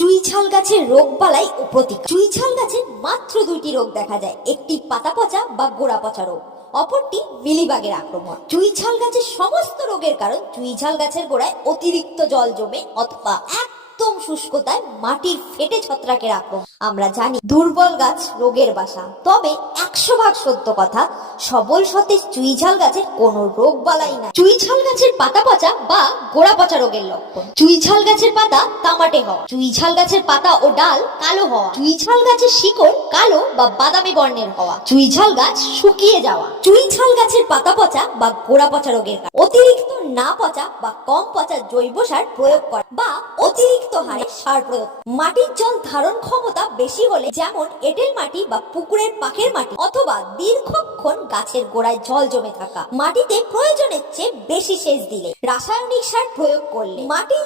চুইঝাল গাছের রোগ বালাই ও প্রতীক চুইছাল গাছে মাত্র দুইটি রোগ দেখা যায়, একটি পাতা পচা বা গোড়া পচা রোগ, অপরটি মিলিবাগের আক্রমণ। চুইছাল গাছের সমস্ত রোগের কারণ চুইছাল গাছের গোড়ায় অতিরিক্ত জল জমে অথবা একদম শুষ্কতায় মাটির ফেটে ছত্রাকের আক্রমণ আমরা জানি দুর্বল গাছ রোগের বাসা। তবে একশো ভাগ সত্য কথা, সবল সতেজ চুইঝাল গাছের কোনো রোগ বালাই না চুইঝাল গাছের পাতা পচা বা গোড়া পচা রোগের লক্ষণ। চুইঝাল গাছের পাতা তামাটে হওয়া। চুইঝাল গাছের পাতা ও ডাল কালো হওয়া। চুইঝাল গাছের শিকড় কালো বা বাদামি বর্ণের হওয়া। চুইঝাল গাছ শুকিয়ে যাওয়া। চুইঝাল গাছের পাতা পচা বা গোড়া পচা রোগের অতিরিক্ত না পচা বা কম পচা জৈব সার প্রয়োগ করা বা অতিরিক্ত হারে সার প্রয়োগ। মাটির জল ধারণ ক্ষমতা বেশি হলে যেমন এঁটেল মাটি বা পুকুরের পাখের মাটি অথবা দীর্ঘক্ষণ গাছের গোড়ায় জল জমে থাকা মাটিতে প্রয়োজনের চেয়ে বেশি সেচ দিলে রাসায়নিক সার প্রয়োগ করলে মাটি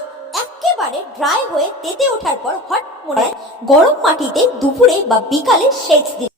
একেবারে ড্রাই হয়ে তেতে ওঠার পর হট মনে গরম মাটিতে দুপুরে বা বিকালে সেচ চারা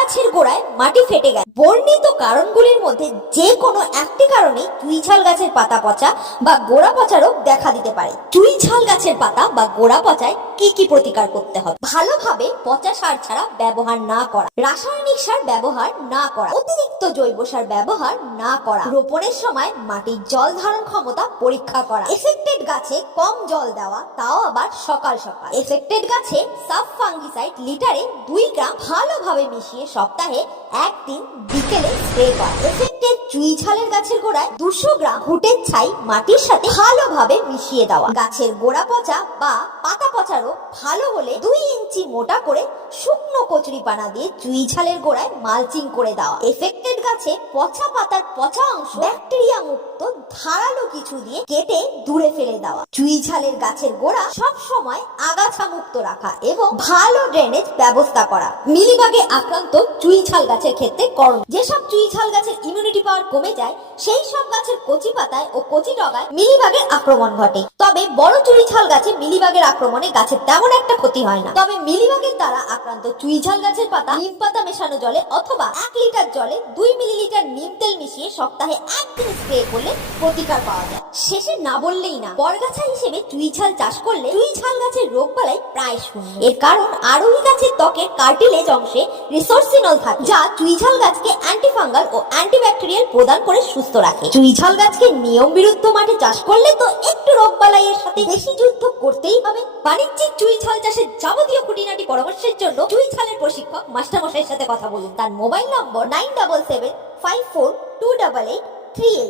গাছের গোড়ায় মাটি ফেটে গেছে বর্ণিত কারণগুলির মধ্যে যে কোনো একটি কারণে চুইঝাল গাছের পাতা পচা বা গোড়া পচা রোগ দেখা দিতে পারে। চুইঝাল গাছের পাতা বা গোড়া পচায় কি কি প্রতিকার করতে হবে? ভালোভাবে পচা সার ছাড়া ব্যবহার না করা। রাসায়নিক সার ব্যবহার না করা। অতিরিক্ত জৈব সার ব্যবহার না করা। রোপণের সময় মাটির জল ধারণ ক্ষমতা পরীক্ষা করা। এফেক্টেড গাছে কম জল দেওয়া, তাও আবার সকাল সকাল। এফেক্টেড গাছে সাব ফাঙ্গিসাইড লিটারে দুই গ্রাম ভালোভাবে মিশিয়ে সপ্তাহে একদিন বিকেলে স্প্রে করা। এফেক্টেড চুই ঝালের গাছের গোড়ায় দুশো গ্রাম ঘুটের ছাই মাটির সাথে ভালোভাবে মিশিয়ে দেওয়া। গাছের গোড়া পচা বা পাতা পচা রোগ ভালো হলে দুই ইঞ্চি মোটা করে শুকনো কচুরি পানা দিয়ে চুই ঝালের গোড়ায় মালচিং করে দেওয়া। এফেক্টেড গাছে পচা পাতার পচা অংশ ব্যাকটেরিয়া মুক্ত ধারালো কিছু দিয়ে কেটে দূরে ফেলে দেওয়া। চুই ঝালের গাছের গোড়া সব সময় আগাছা মুক্ত রাখা এবং ভালো ড্রেনেজ ব্যবস্থা করা। মিলিবাগে আক্রান্ত চুই ঝাল গাছের ক্ষেত্রে করণ। যেসব চুই ঝাল গাছের ইমিউনিটি পাওয়ার কমে যায়, সেই সব গাছের কচি পাতায় ও কচি ডগায় মিলিবাগের আক্রমণ ঘটে। তবে বড় চুই ঝাল গাছে মিলিবাগের আক্রমণে গাছের তেমন একটা ক্ষতি হয় না। তবে মিলিবাগের দ্বারা আক্রান্ত চুই ঝাল গাছের পাতা, নিম পাতা মেশানো জলে অথবা এক লিটার জলে দুই মিলিলিটার নিম তেল মিশিয়ে সপ্তাহে একদিন স্প্রে করলে প্রতিকার পাওয়া যায়। শেষে না বললেই না। বরগাছা হিসেবে চুই ঝাল চাষ করলে চুই ঝাল গাছের রোগ বালাই প্রায় শূন্য। এর কারণ আরোহী গাছের ত্বকের কার্টিলেজ অংশে রিসোর্সিনল থাকে, যা চুইঝাল গাছকে অ্যান্টিফাঙ্গাল ও অ্যান্টিব্যাকটেরিয়াল প্রদান করে সুস্থ রাখে। চুইঝাল গাছকে নিয়ম বিরুদ্ধ মাঠে চাষ করলে তো একটু রোগ বালাইয়ের সাথে বেশি যুদ্ধ করতেই হবে। বাণিজ্যিক চুইঝাল চাষের যাবতীয় খুঁটিনাটি পরামর্শের জন্য চুইঝালের প্রশিক্ষক মাস্টারমশাইয়ের সাথে কথা বলুন। তার mobile number nine double seven five four two double eight three eight